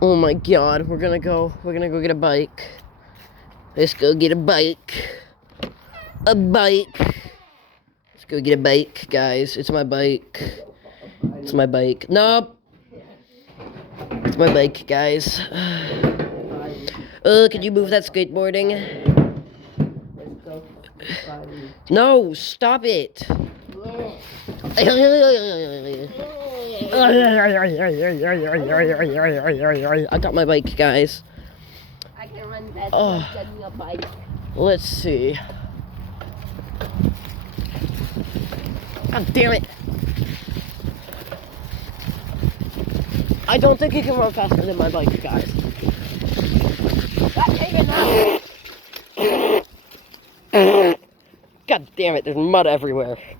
Oh my god, we're gonna go get a bike. Let's go get a bike. A bike. Let's go get a bike, guys. It's my bike. It's my bike. Nope. It's my bike, guys. Could you move that skateboarding? No, stop it. I got my bike, guys. I can run faster than your bike. Let's see. God damn it. I don't think you can run faster than my bike, guys. God damn it, there's mud everywhere. Hey,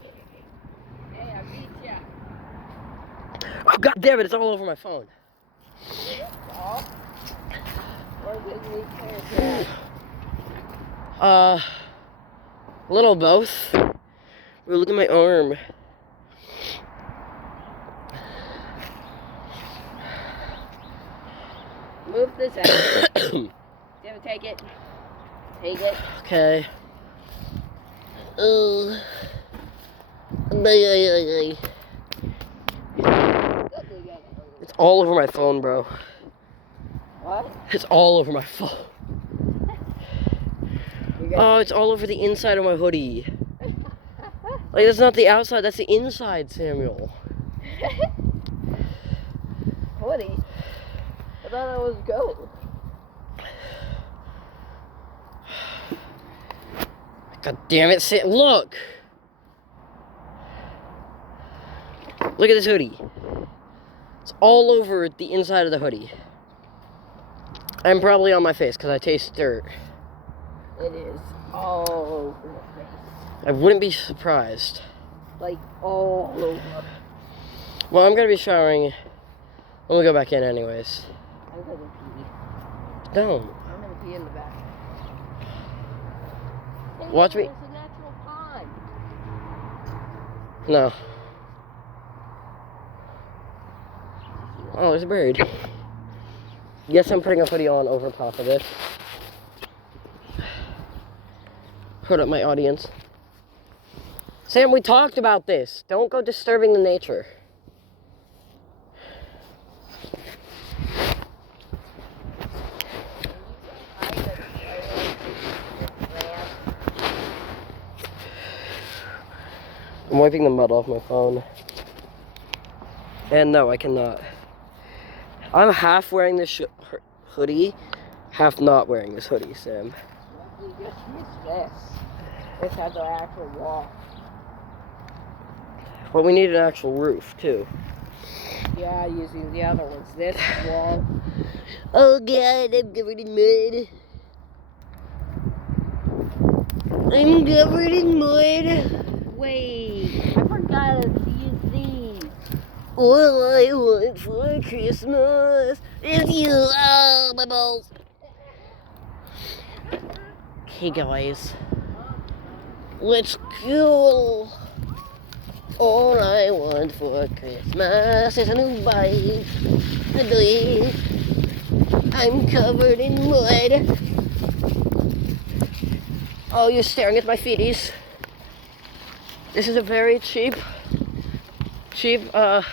I beat ya. Oh, god damn it, it's all over my phone. A little both. Look at my arm. Move this out. Damn, take it. Take it. Okay. It's all over my phone, bro. What? It's all over my phone. Oh, it's all over the inside of my hoodie. Like, that's not the outside, that's the inside, Samuel. Hoodie? I thought that was gold. God damn it, Sam. Look! Look at this hoodie. It's all over the inside of the hoodie. I'm probably on my face because I taste dirt. It is all over your face. I wouldn't be surprised. Like, all over. Well, I'm going to be showering when we go back in anyways. I'm gonna pee. Don't. I'm gonna pee in the back. Hey, Watch me. It's a natural pond. No. Oh, there's a bird. Yes, I'm putting a hoodie on over top of it. Hold up, my audience. Sam, we talked about this. Don't go disturbing the nature. I'm wiping the mud off my phone. And no, I cannot. I'm half wearing this hoodie, half not wearing this hoodie, Sam. You just use this. This has an actual wall. But we need an actual roof, too. Yeah, using the other ones. This wall. Oh god, I'm covered in mud. I'm covered in mud. Wait, I forgot to use these. All I want for Christmas is you. Oh, my balls. Okay, guys. Let's go. All I want for Christmas is a new bike. I'm covered in mud. Oh, you're staring at my feeties. This is a very cheap, god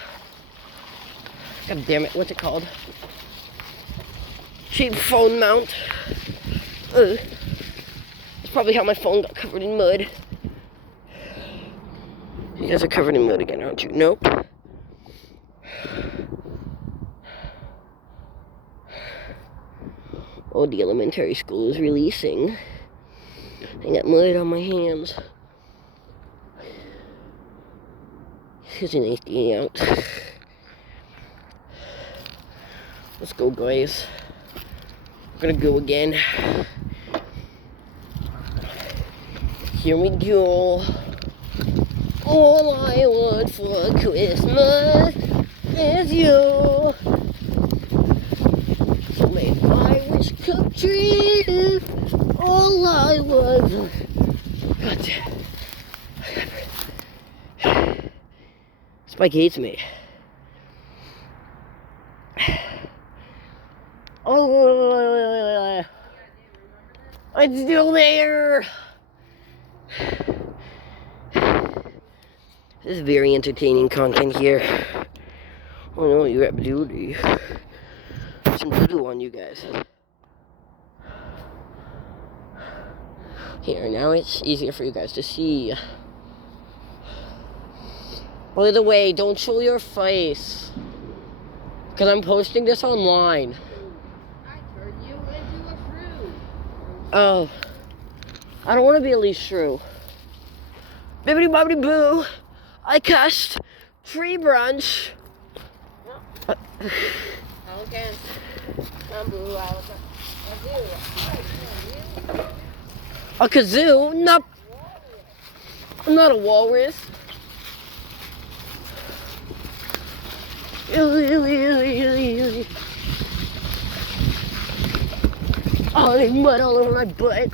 damn it, what's it called? Cheap phone mount. That's probably how my phone got covered in mud. You guys are covered in mud again, aren't you? Nope. Oh, the elementary school is releasing. I got mud on my hands. It's a nice day out. Let's go, guys. We're gonna go again. Here we go. All I want for Christmas is you. So may my wish come true. All I want. God damn. Spike hates me. Oh, it's still there. This is very entertaining content here. Oh no, you have beauty. Some voodoo on you guys. Here, now it's easier for you guys to see. By the way, don't show your face. Because I'm posting this online. I turned you into a shrew. Oh. I don't want to be a least shrew. Bibbidi bobbidi boo. I cast tree branch. Okay. Come boo out. A kazoo? Nope. I'm not a walrus. Oh, there's mud all over my butt.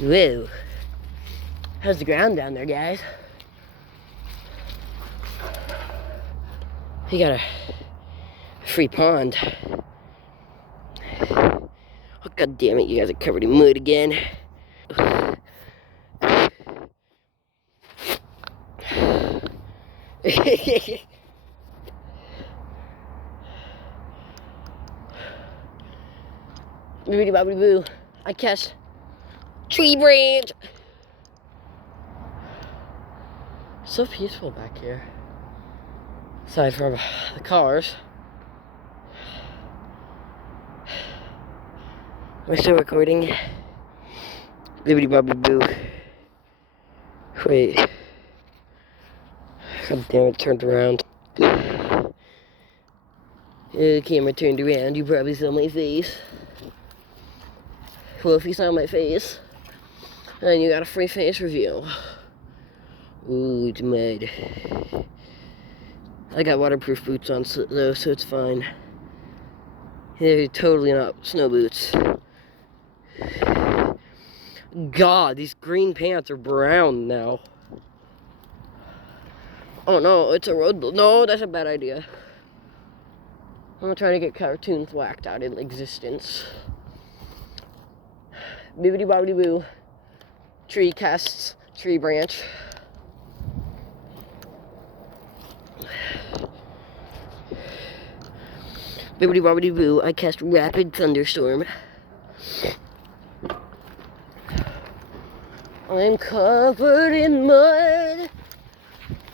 Whoa. How's the ground down there, guys? You got a free pond. Oh, god damn it, you guys are covered in mud again. Bibbidi bobbidi boo. I cast tree branch. So peaceful back here. Aside from the cars. Am I still recording? Bibbidi bobbidi boo. Wait. God damn it, turned around. The camera turned around, you probably saw my face. Well, if you saw my face, then you got a free face reveal. Ooh, it's mud. I got waterproof boots on though, so it's fine. They're totally not snow boots. God, these green pants are brown now. Oh no, it's a road build. No, that's a bad idea. I'm gonna try to get cartoons whacked out in existence. Bibbidi bobbidi boo. Tree casts tree branch. Bibbidi bobbidi boo. I cast rapid thunderstorm. I'm covered in mud.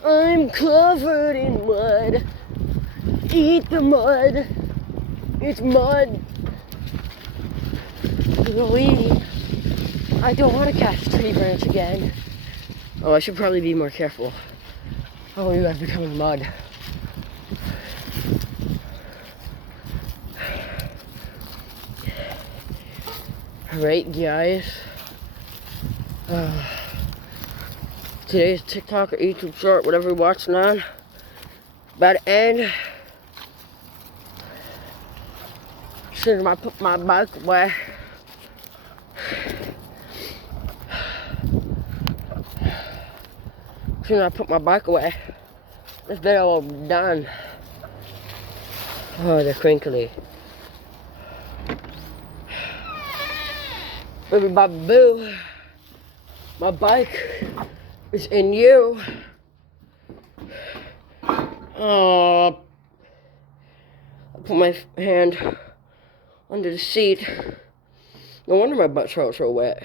I'm covered in mud. Eat the mud. It's mud. Really? I don't want to cast tree branch again. Oh, I should probably be more careful. Oh, you guys becoming mud. Alright, guys. Today's TikTok or YouTube short, whatever you're watching on, about to end. As soon as I put my bike away, this video will be done. Oh, they're crinkly. Baby Boo, my bike is in you. I put my hand under the seat. No wonder my butt's so wet.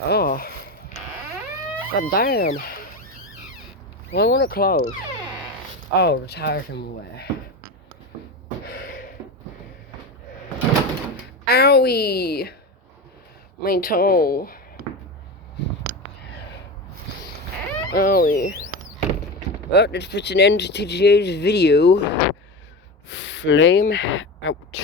Oh, god damn. I want to close. Oh, the tire came away. Owie! My toe. Owie. Well, this puts an end to today's video. Flame out.